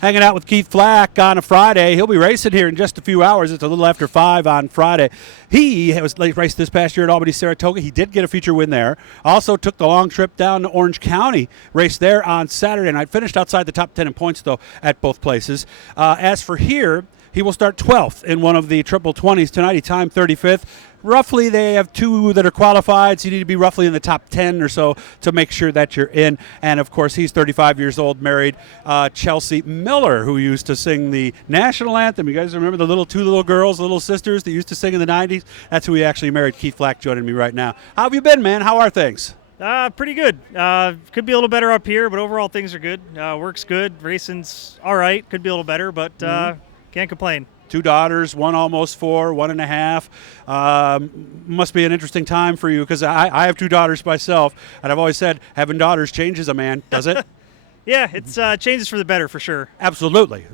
Hanging out with Keith Flach on a Friday. He'll be racing here in just a few hours. It's a little after 5 on Friday. He was late race this past year at Albany, Saratoga. He did get a feature win there. Also took the long trip down to Orange County, raced there on Saturday night. Finished outside the top 10 in points, though, at both places. As for here, he will start 12th in one of the triple 20s tonight. He timed 35th. Roughly, they have two that are qualified, so you need to be roughly in the top 10 or so to make sure that you're in. And, of course, he's 35 years old, married Chelsea Miller, who used to sing the national anthem. You guys remember the two little girls, little sisters that used to sing in the 90s? That's who he actually married. Keith Flach joining me right now. How have you been, man? How are things? Pretty good. Could be a little better up here, but overall things are good. Work's good. Racing's all right. Could be a little better, but can't complain. 2 daughters, one almost 4, 1.5. Must be an interesting time for you because I have 2 daughters myself, and I've always said having daughters changes a man, does it? Yeah, it's changes for the better for sure. Absolutely.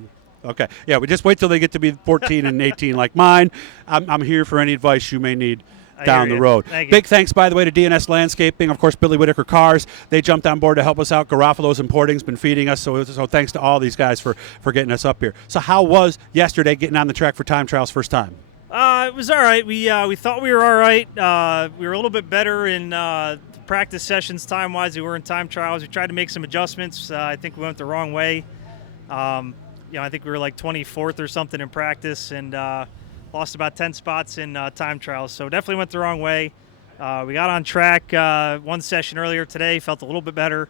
Okay. Yeah, we just wait till they get to be 14 and 18 like mine. I'm here for any advice you may need down the road. Big thanks, by the way, to DNS Landscaping, of course, Billy Whitaker Cars. They jumped on board to help us out. Garofalo's Importing's been feeding us, so thanks to all these guys for getting us up here. So how was yesterday getting on the track for time trials first time? It was all right. We thought we were all right. We were a little bit better in practice sessions time-wise. We were in time trials. We tried to make some adjustments. I think we went the wrong way. I think we were like 24th or something in practice, and lost about 10 spots in time trials, so definitely went the wrong way. We got on track one session earlier today, felt a little bit better.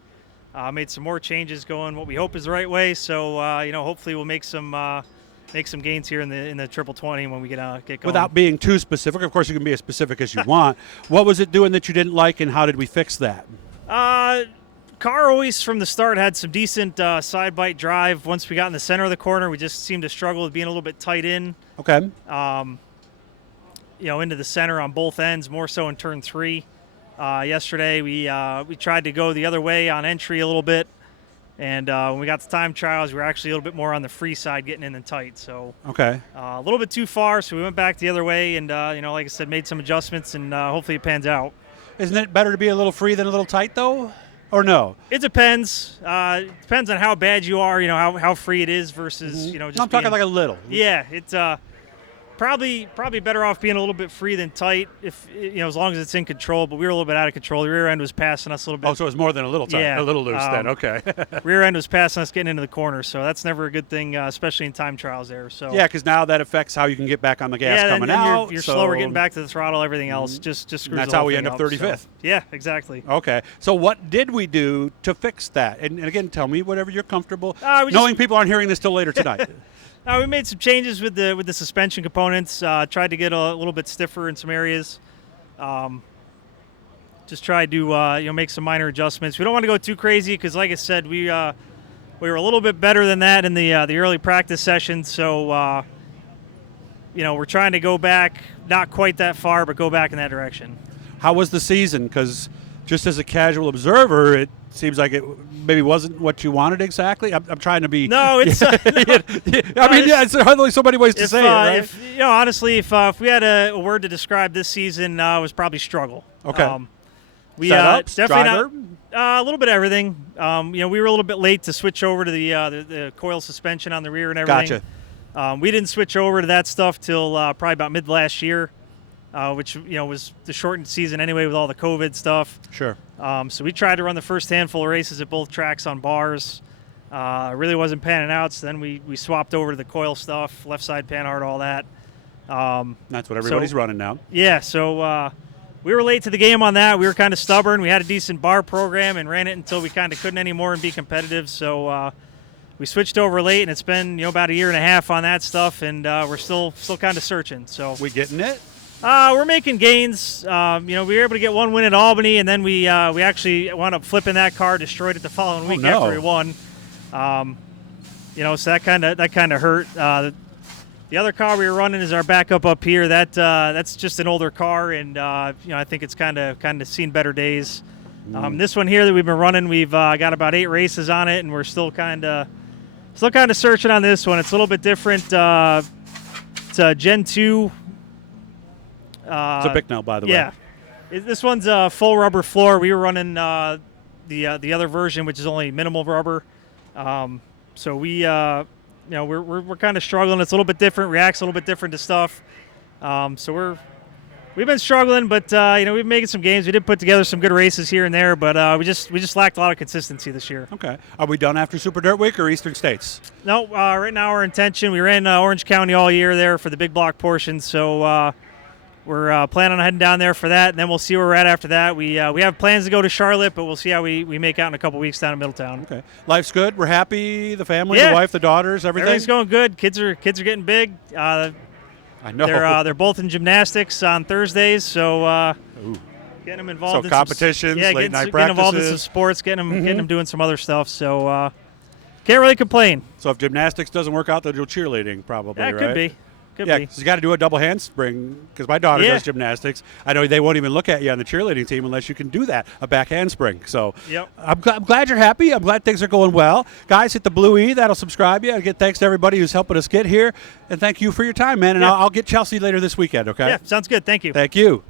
Made some more changes going what we hope is the right way, so hopefully we'll make some gains here in the triple 20 when we get going. Without being too specific, of course you can be as specific as you want. What was it doing that you didn't like, and how did we fix that? Car always from the start had some decent side bite drive. Once we got in the center of the corner, we just seemed to struggle with being a little bit tight in. Okay. Into the center on both ends, more so in turn 3. Yesterday we tried to go the other way on entry a little bit, and when we got to time trials, we were actually a little bit more on the free side, getting in and tight. So okay, a little bit too far, so we went back the other way, and like I said, made some adjustments, and hopefully it pans out. Isn't it better to be a little free than a little tight, though? Or no? It depends. It depends on how bad you are, how free it is versus, just I'm talking like a little. Yeah, it's probably better off being a little bit free than tight, if as long as it's in control. But we were a little bit out of control. The rear end was passing us a little bit. Oh, so it was more than a little tight, a little loose then. Okay. Rear end was passing us getting into the corner, so that's never a good thing, especially in time trials there. So yeah, because now that affects how you can get back on the gas coming out. You're slower getting back to the throttle. Everything else just screws. And that's how we end up 35th. So, yeah, exactly. Okay. So what did we do to fix that? And again, tell me whatever you're comfortable. Knowing people aren't hearing this till later tonight. We made some changes with the suspension components. Tried to get a little bit stiffer in some areas. Just tried to make some minor adjustments. We don't want to go too crazy because, like I said, we were a little bit better than that in the early practice sessions. So we're trying to go back, not quite that far, but go back in that direction. How was the season? Because just as a casual observer, it seems like it maybe wasn't what you wanted exactly. I'm trying to be. No, it's. It's hardly so many ways to say it, right? Honestly, if we had a word to describe this season, it was probably struggle. Okay. We Setups, definitely driver? a little bit of everything. We were a little bit late to switch over to the coil suspension on the rear and everything. Gotcha. We didn't switch over to that stuff till probably about mid last year. Which was the shortened season anyway with all the COVID stuff. Sure. So we tried to run the first handful of races at both tracks on bars. Really wasn't panning out, so then we swapped over to the coil stuff, left side panhard, all that. That's what everybody's running now. Yeah, so we were late to the game on that. We were kind of stubborn. We had a decent bar program and ran it until we kind of couldn't anymore and be competitive. So we switched over late, and it's been about a year and a half on that stuff, and we're still kind of searching. So we getting it? We're making gains. We were able to get one win at Albany, and then we actually wound up flipping that car, destroyed it the following week after we won. So that kind of hurt. The other car we were running is our backup up here. That's just an older car, and I think it's kind of seen better days. This one here that we've been running, we've got about 8 races on it, and we're still kind of searching on this one. It's a little bit different. It's a Gen 2. It's a Bicknell, by the way. Yeah. This one's a full rubber floor. We were running the other version, which is only minimal rubber. So we, we're kind of struggling. It's a little bit different. Reacts a little bit different to stuff. So we've been struggling, but we've been making some games. We did put together some good races here and there, but we just lacked a lot of consistency this year. Okay. Are we done after Super Dirt Week or Eastern States? No, right now our intention, we ran Orange County all year there for the big block portion, so we're planning on heading down there for that, and then we'll see where we're at after that. We have plans to go to Charlotte, but we'll see how we make out in a couple weeks down in Middletown. Okay. Life's good. We're happy. The family, Yeah. the wife, the daughters, everything. Everything's going good. Kids are getting big. I know. They're both in gymnastics on Thursdays, so getting them involved So in competitions, late night getting involved in some practices. sports, getting them doing some other stuff. So can't really complain. So if gymnastics doesn't work out, they'll do cheerleading probably, Yeah, right? could be. Could Yeah, be. 'cause you got to do a double handspring because my daughter Yeah. does gymnastics. I know they won't even look at you on the cheerleading team unless you can do that, a back handspring. So Yep. I'm glad you're happy. I'm glad things are going well. Guys, hit the blue E. That'll subscribe you. Again, thanks to everybody who's helping us get here. And thank you for your time, man. And Yeah. I'll get Chelsea later this weekend, okay? Yeah, sounds good. Thank you. Thank you.